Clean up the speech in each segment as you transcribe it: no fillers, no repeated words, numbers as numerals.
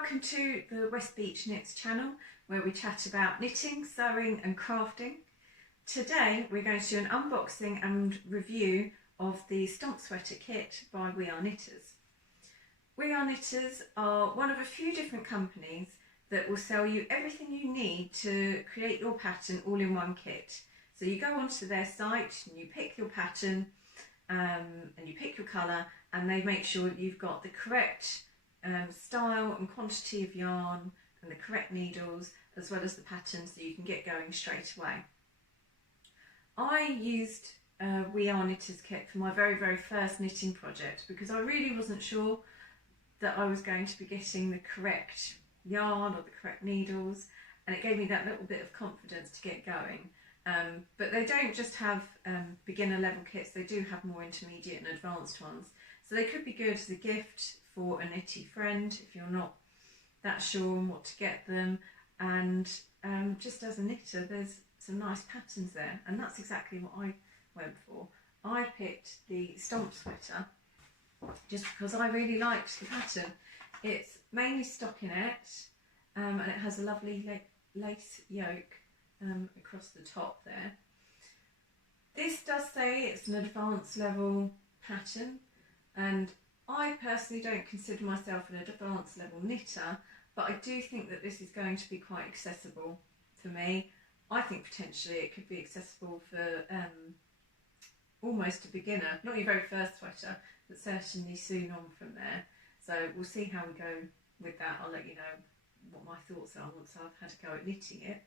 Welcome to the West Beach Knits channel, where we chat about knitting, sewing and crafting. Today we're going to do an unboxing and review of the Stomp Sweater kit by We Are Knitters. We Are Knitters are one of a few different companies that will sell you everything you need to create your pattern all in one kit. So you go onto their site and you pick your pattern and you pick your colour, and they make sure that you've got the correct style and quantity of yarn and the correct needles, as well as the pattern, so you can get going straight away. I used We Are Knitters kit for my very first knitting project because I really wasn't sure that I was going to be getting the correct yarn or the correct needles, and it gave me that little bit of confidence to get going. But they don't just have beginner level kits, they do have more intermediate and advanced ones. So they could be good as a gift for a knitty friend if you're not that sure on what to get them, and just as a knitter there's some nice patterns there, and that's exactly what I went for. I picked the Stomp Sweater just because I really liked the pattern. It's mainly stockinette and it has a lovely lace yoke across the top there. This does say it's an advanced level pattern, and I personally don't consider myself an advanced level knitter, but I do think that this is going to be quite accessible for me. I think potentially it could be accessible for almost a beginner, not your very first sweater, but certainly soon on from there. So we'll see how we go with that. I'll let you know what my thoughts are once I've had a go at knitting it.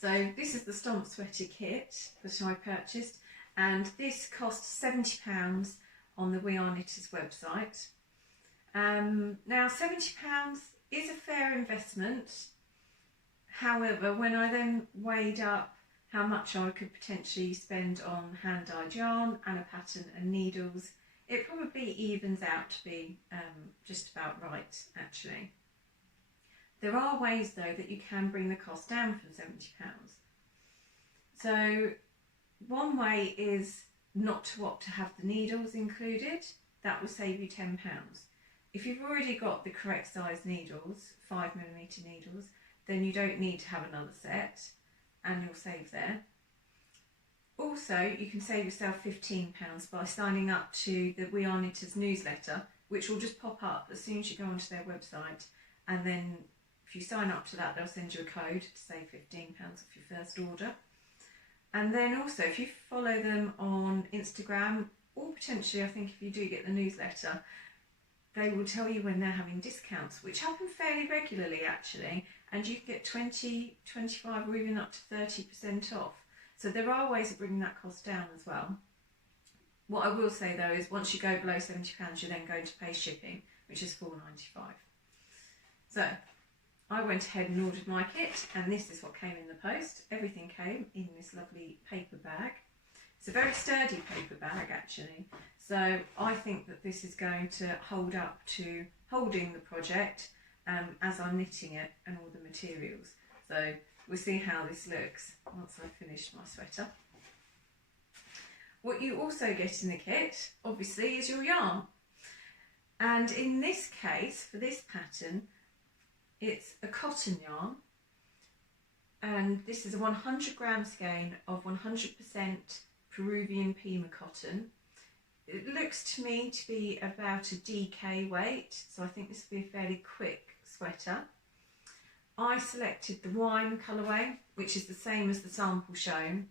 So this is the Stomp Sweater kit that I purchased, and this cost £70 on the We Are Knitters website. Now £70 is a fair investment. However, when I then weighed up how much I could potentially spend on hand-dyed yarn and a pattern and needles, it probably evens out to be just about right, actually. There are ways though that you can bring the cost down from £70. So one way is not to opt to have the needles included. That will save you £10. If you've already got the correct size needles, 5mm needles, then you don't need to have another set, and you'll save there. Also, you can save yourself £15 by signing up to the We Are Knitters newsletter, which will just pop up as soon as you go onto their website, and then if you sign up to that, they'll send you a code to save £15 off your first order. And then also, if you follow them on Instagram, or potentially I think if you do get the newsletter, they will tell you when they're having discounts, which happen fairly regularly actually, and you can get 20, 25 or even up to 30% off. So there are ways of bringing that cost down as well. What I will say though is once you go below £70, you're then going to pay shipping, which is £4.95. So I went ahead and ordered my kit, and this is what came in the post. Everything came in this lovely paper bag. It's a very sturdy paper bag actually, so I think that this is going to hold up to holding the project as I'm knitting it and all the materials. So we'll see how this looks once I've finished my sweater. What you also get in the kit, obviously, is your yarn. And in this case, for this pattern, it's a cotton yarn, and this is a 100g skein of 100% Peruvian Pima cotton. It looks to me to be about a DK weight, so I think this will be a fairly quick sweater. I selected the wine colourway, which is the same as the sample shown,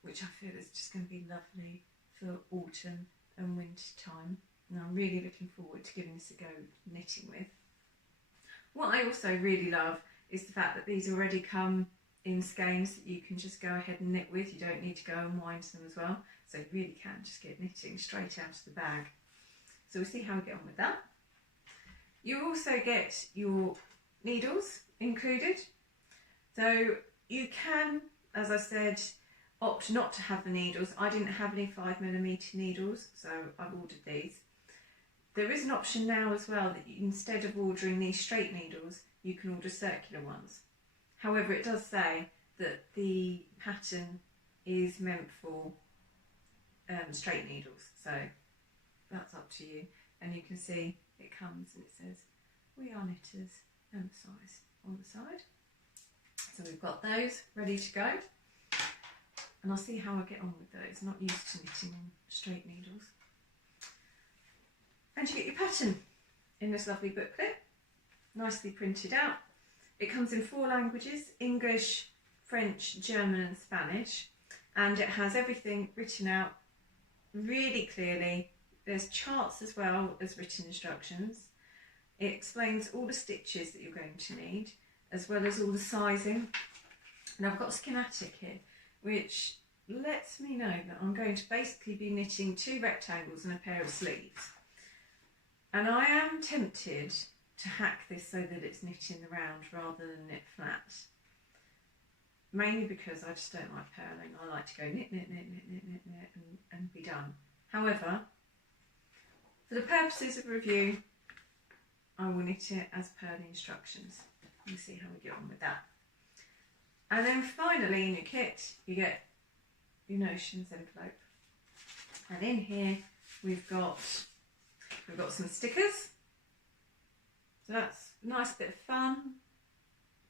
which I feel is just going to be lovely for autumn and winter time, and I'm really looking forward to giving this a go knitting with. What I also really love is the fact that these already come in skeins that you can just go ahead and knit with. You don't need to go and wind them as well, so you really can just get knitting straight out of the bag. So we'll see how we get on with that. You also get your needles included, so you can, as I said, opt not to have the needles. I didn't have any 5mm needles, so I've ordered these. There is an option now as well that instead of ordering these straight needles, you can order circular ones. However, it does say that the pattern is meant for straight needles, so that's up to you. And you can see it comes and it says "We are knitters" and the size on the side. So we've got those ready to go, and I'll see how I get on with those. I'm not used to knitting on straight needles. And you get your pattern in this lovely booklet, nicely printed out. It comes in 4 languages: English, French, German and Spanish, and it has everything written out really clearly. There's charts as well as written instructions. It explains all the stitches that you're going to need, as well as all the sizing. And I've got a schematic here which lets me know that I'm going to basically be knitting 2 rectangles and a pair of sleeves. And I am tempted to hack this so that it's knit in the round rather than knit flat. Mainly because I just don't like purling. I like to go knit, knit, knit, knit, knit, knit, knit and be done. However, for the purposes of review, I will knit it as per the instructions. We'll see how we get on with that. And then finally in your kit, you get your notions envelope. And in here, we've got some stickers. So that's a nice bit of fun.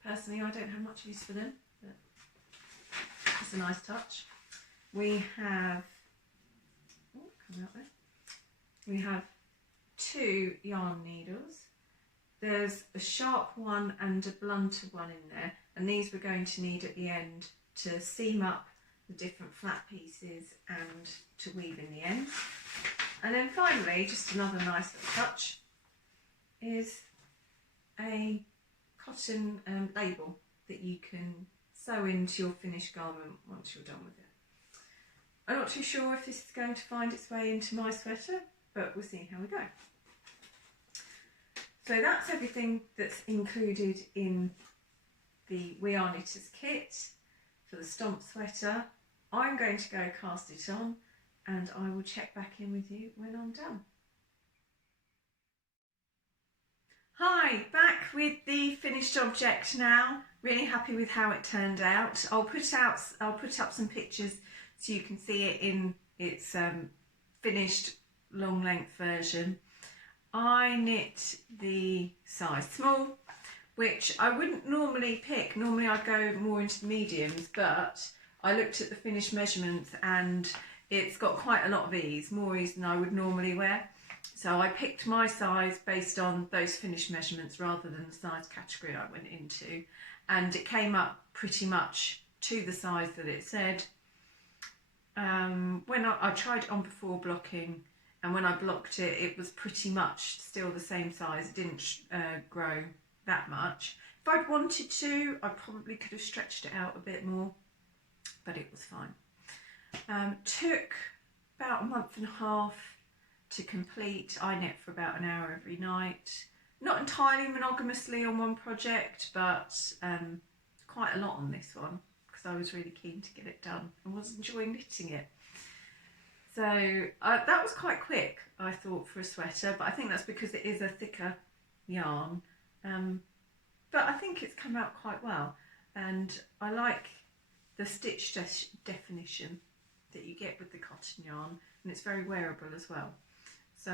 Personally, I don't have much use for them, but it's a nice touch. We have, come out there. We have 2 yarn needles. There's a sharp one and a blunter one in there, and these we're going to need at the end to seam up the different flat pieces and to weave in the end. And then finally, just another nice little touch, is a cotton label that you can sew into your finished garment once you're done with it. I'm not too sure if this is going to find its way into my sweater, but we'll see how we go. So that's everything that's included in the We Are Knitters kit for the Stomp Sweater. I'm going to go cast it on, and I will check back in with you when I'm done. Hi, back with the finished object now. Really happy with how it turned out. I'll put up some pictures so you can see it in its finished long length version. I knit the size small, which I wouldn't normally pick. Normally I'd go more into the mediums, but I looked at the finished measurements and it's got quite a lot of ease, more ease than I would normally wear. So I picked my size based on those finished measurements rather than the size category I went into, and it came up pretty much to the size that it said. When I tried it on before blocking, and when I blocked it, it was pretty much still the same size. It didn't grow that much. If I'd wanted to, I probably could have stretched it out a bit more, but it was fine. Took about a month and a half to complete. I knit for about an hour every night. Not entirely monogamously on one project, but quite a lot on this one because I was really keen to get it done and was enjoying knitting it. So that was quite quick, I thought, for a sweater, but I think that's because it is a thicker yarn. But I think it's come out quite well, and I like the stitch definition that you get with the cotton yarn, and it's very wearable as well. So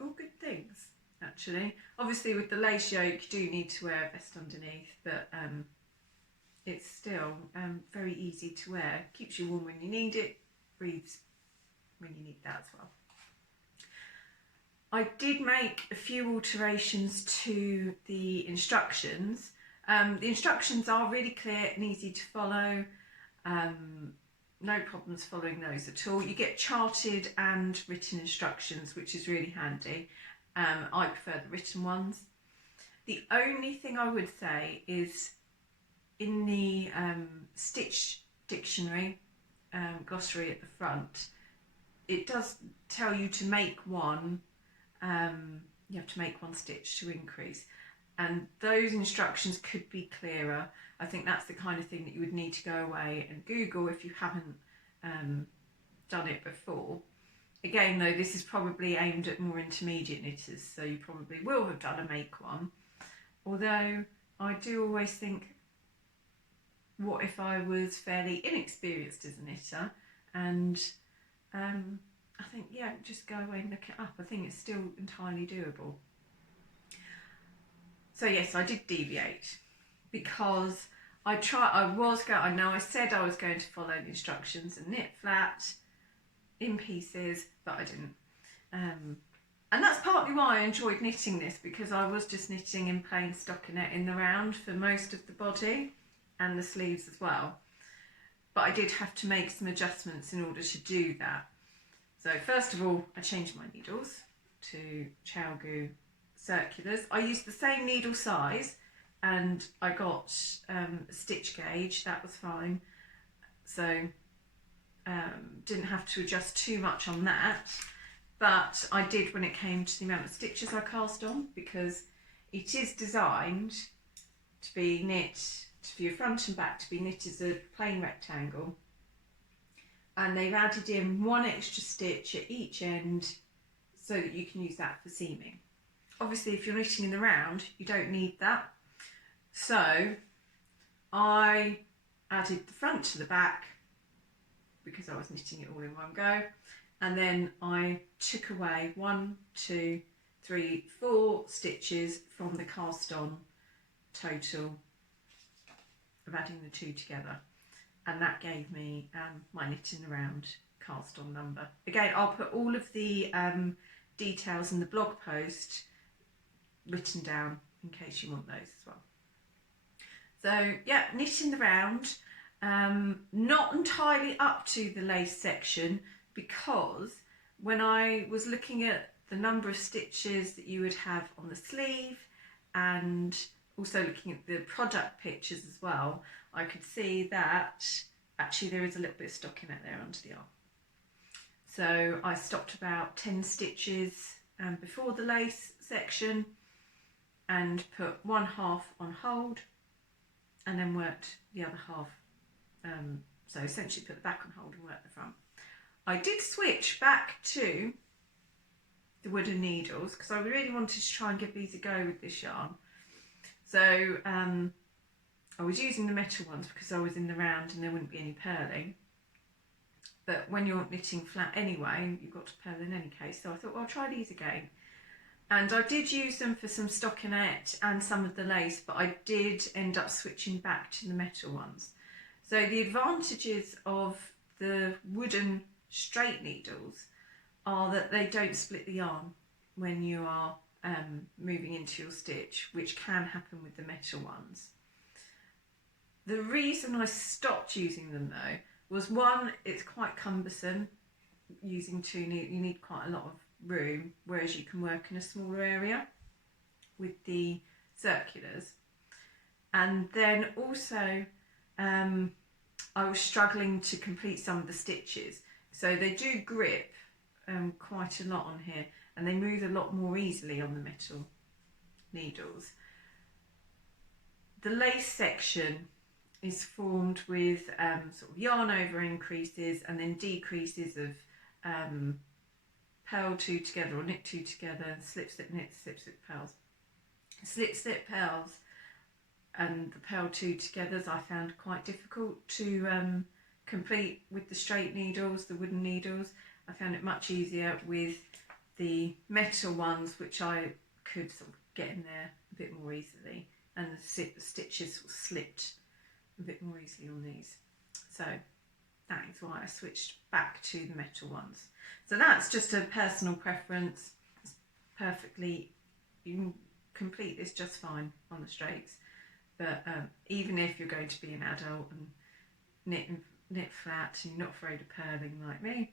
all good things, actually. Obviously with the lace yoke you do need to wear a vest underneath, but it's still very easy to wear. Keeps you warm when you need it, breathes when you need that as well. I did make a few alterations to the instructions. The instructions are really clear and easy to follow. No problems following those at all. You get charted and written instructions, which is really handy. I prefer the written ones. The only thing I would say is in the stitch dictionary, glossary at the front, it does tell you to make one. You have to make 1 stitch to increase, and those instructions could be clearer. I think that's the kind of thing that you would need to go away and Google if you haven't done it before. Again though, this is probably aimed at more intermediate knitters, so you probably will have done a make one. Although I do always think, what if I was fairly inexperienced as a knitter, and I think, yeah, just go away and look it up. I think it's still entirely doable. So yes, I did deviate because I know I said I was going to follow the instructions and knit flat in pieces, but I didn't. And that's partly why I enjoyed knitting this, because I was just knitting in plain stockinette in the round for most of the body and the sleeves as well. But I did have to make some adjustments in order to do that. So first of all, I changed my needles to Chalgu circulars. I used the same needle size and I got a stitch gauge, that was fine. So didn't have to adjust too much on that. But I did when it came to the amount of stitches I cast on, because it is designed to be knit, for your front and back to be knit as a plain rectangle. And they've added in one extra stitch at each end so that you can use that for seaming. Obviously, if you're knitting in the round, you don't need that. So I added the front to the back because I was knitting it all in one go. And then I took away 1, 2, 3, 4 stitches from the cast on total of adding the two together. And that gave me my knit in the round cast on number. Again, I'll put all of the details in the blog post written down in case you want those as well. So yeah, knit in the round, not entirely up to the lace section, because when I was looking at the number of stitches that you would have on the sleeve and also looking at the product pictures as well, I could see that actually there is a little bit of stockinette there under the arm. So I stopped about 10 stitches before the lace section and put one half on hold and then worked the other half. So essentially put the back on hold and worked the front. I did switch back to the wooden needles because I really wanted to try and give these a go with this yarn. So I was using the metal ones because I was in the round and there wouldn't be any purling. But when you're knitting flat anyway, you've got to purl in any case. So I thought, well, I'll try these again. And I did use them for some stockinette and some of the lace, but I did end up switching back to the metal ones. So the advantages of the wooden straight needles are that they don't split the yarn when you are moving into your stitch, which can happen with the metal ones. The reason I stopped using them though was, one, it's quite cumbersome using two needles. You need quite a lot of room, whereas you can work in a smaller area with the circulars. And then also I was struggling to complete some of the stitches. So they do grip quite a lot on here, and they move a lot more easily on the metal needles. The lace section is formed with sort of yarn over increases and then decreases of purl two together or knit two together, slip slip knit, slip slip purls. Slip slip purls and the purl two togethers I found quite difficult to complete with the straight needles, the wooden needles. I found it much easier with the metal ones, which I could sort of get in there a bit more easily, and the stitches sort of slipped a bit more easily on these. So that is why I switched back to the metal ones. So that's just a personal preference. It's perfectly, you can complete this just fine on the straights, but even if you're going to be an adult and knit flat and you're not afraid of purling like me,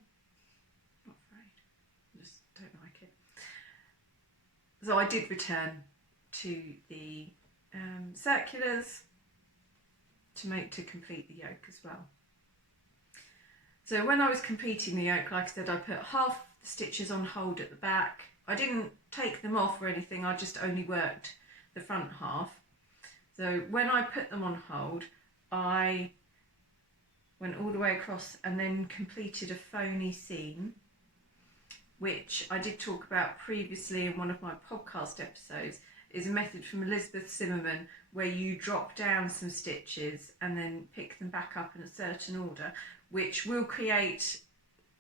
not afraid, I just don't like it. So I did return to the circulars to complete the yoke as well. So when I was completing the yoke, like I said, I put half the stitches on hold at the back. I didn't take them off or anything, I just only worked the front half. So when I put them on hold, I went all the way across and then completed a phony seam, which I did talk about previously in one of my podcast episodes. Is a method from Elizabeth Zimmerman where you drop down some stitches and then pick them back up in a certain order, which will create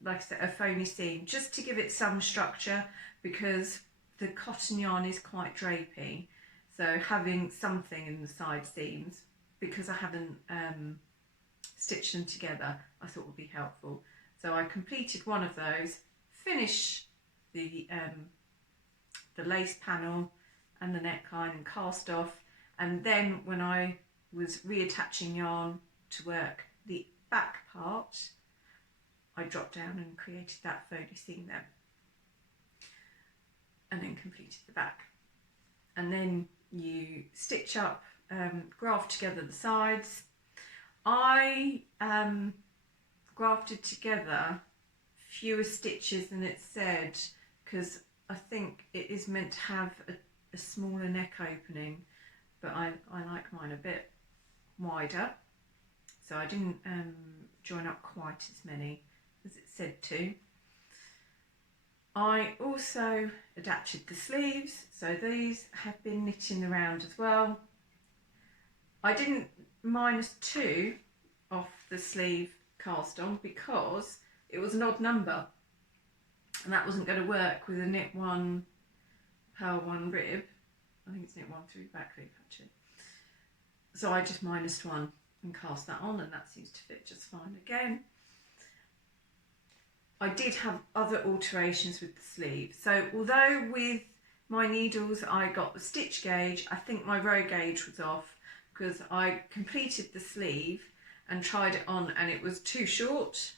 like I said, a phony seam, just to give it some structure, because the cotton yarn is quite drapey. So having something in the side seams, because I haven't stitched them together, I thought would be helpful. So I completed one of those, finished the lace panel and the neckline and cast off, and then when I was reattaching yarn to work the back part, I dropped down and created that phony seam there, and then completed the back. And then you stitch up, graft together the sides. I grafted together fewer stitches than it said, because I think it is meant to have a smaller neck opening, but I like mine a bit wider, so I didn't join up quite as many as it said to. I also adapted the sleeves, so these have been knitting around as well. I didn't -2 off the sleeve cast on because it was an odd number, and that wasn't going to work with a knit one, purl one rib. I think it's knit one through the back loop actually. So I just -1 and cast that on, and that seems to fit just fine again. I did have other alterations with the sleeve. So although with my needles I got the stitch gauge, I think my row gauge was off, because I completed the sleeve and tried it on and it was too short.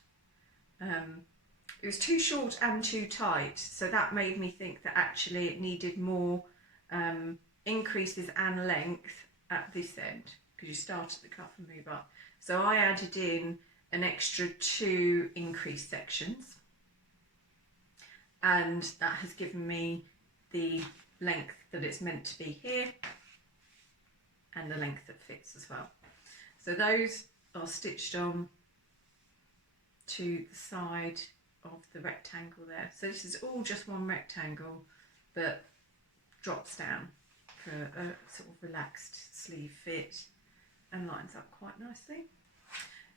It was too short and too tight, so that made me think that actually it needed more increases and length at this end, because you start at the cuff and move up. So I added in an extra 2 increased sections, and that has given me the length that it's meant to be here and the length that fits as well. So those are stitched on to the side of the rectangle there. So this is all just one rectangle but drops down for a sort of relaxed sleeve fit and lines up quite nicely.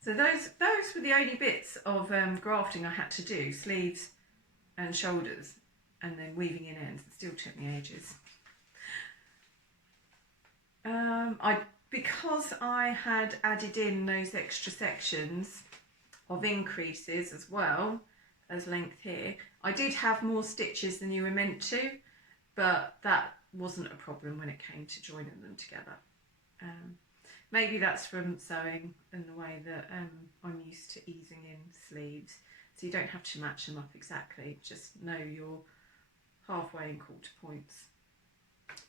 So those were the only bits of grafting I had to do, sleeves and shoulders, and then weaving in ends. It still took me ages. Because I had added in those extra sections of increases as well as length here, I did have more stitches than you were meant to, but that wasn't a problem when it came to joining them together. Maybe that's from sewing and the way that I'm used to easing in sleeves, so you don't have to match them up exactly, just know your halfway and quarter points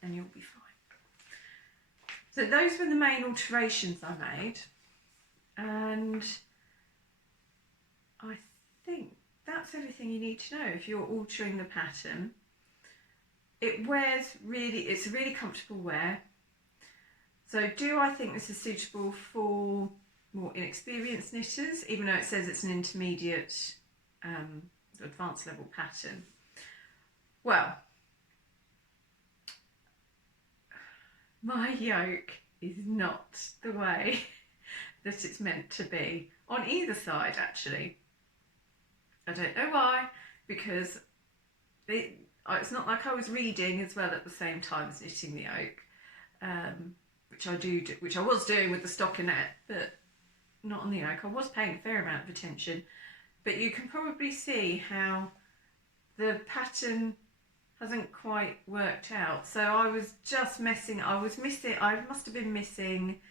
and you'll be fine. So those were the main alterations I made, and I think that's everything you need to know if you're altering the pattern. It wears really, it's a really comfortable wear. So do I think this is suitable for more inexperienced knitters, even though it says it's an intermediate, advanced level pattern? Well, my yoke is not the way that it's meant to be, on either side actually. I don't know why, because it's not like I was reading as well at the same time as knitting the yoke, which I was doing with the stockinette, but not on the yoke. I was paying a fair amount of attention, but you can probably see how the pattern hasn't quite worked out. So I was just missing, I must have been missing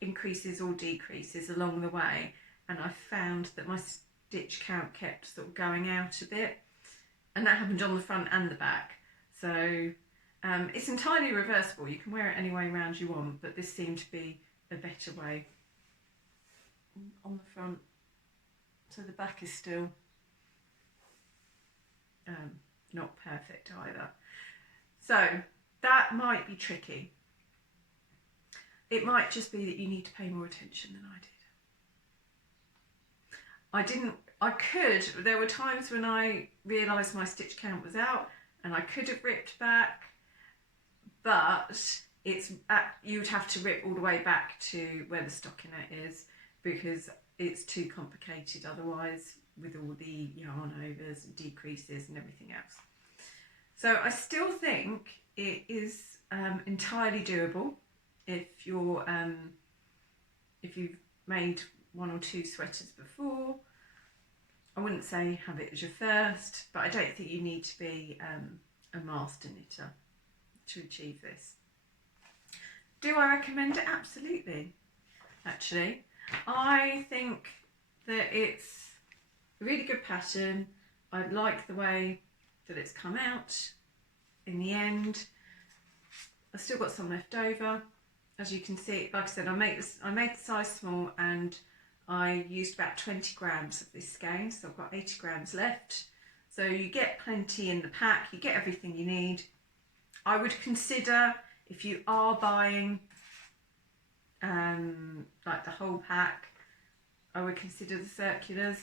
increases or decreases along the way, and I found that my stitch count kept sort of going out a bit, and that happened on the front and the back. So it's entirely reversible, you can wear it any way around you want, but this seemed to be a better way on the front. So the back is still not perfect either. So that might be tricky. It might just be that you need to pay more attention than I did. There were times when I realised my stitch count was out and I could have ripped back, but you'd have to rip all the way back to where the stockinette is, because it's too complicated otherwise with all the yarn overs and decreases and everything else. So I still think it is entirely doable if you're if you've made 1 or 2 sweaters before. I wouldn't say have it as your first, but I don't think you need to be a master knitter to achieve this. Do I recommend it? Absolutely. Actually, I think that it's a really good pattern. I like the way that it's come out in the end. I've still got some left over. As you can see, like I said, I made the size small and I used about 20 grams of this skein, so I've got 80 grams left. So you get plenty in the pack, you get everything you need. I would consider, if you are buying like the whole pack, I would consider the circulars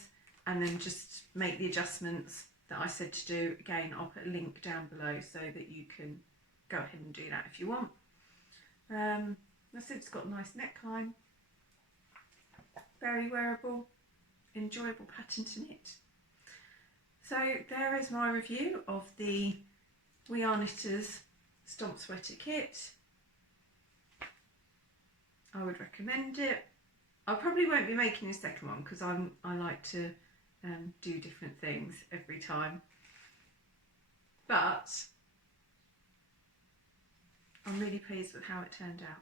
and then just make the adjustments that I said to do. Again, I'll put a link down below so that you can go ahead and do that if you want. I said it's got a nice neckline, very wearable, enjoyable pattern to knit. So there is my review of the We Are Knitters Stomp Sweater kit. I would recommend it. I probably won't be making a second one because I like to do different things every time, but I'm really pleased with how it turned out.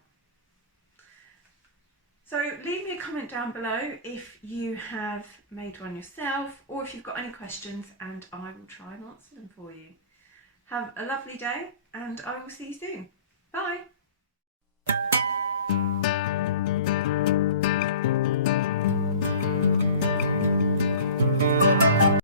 So leave me a comment down below if you have made one yourself or if you've got any questions, and I will try and answer them for you. Have a lovely day and I will see you soon. Bye.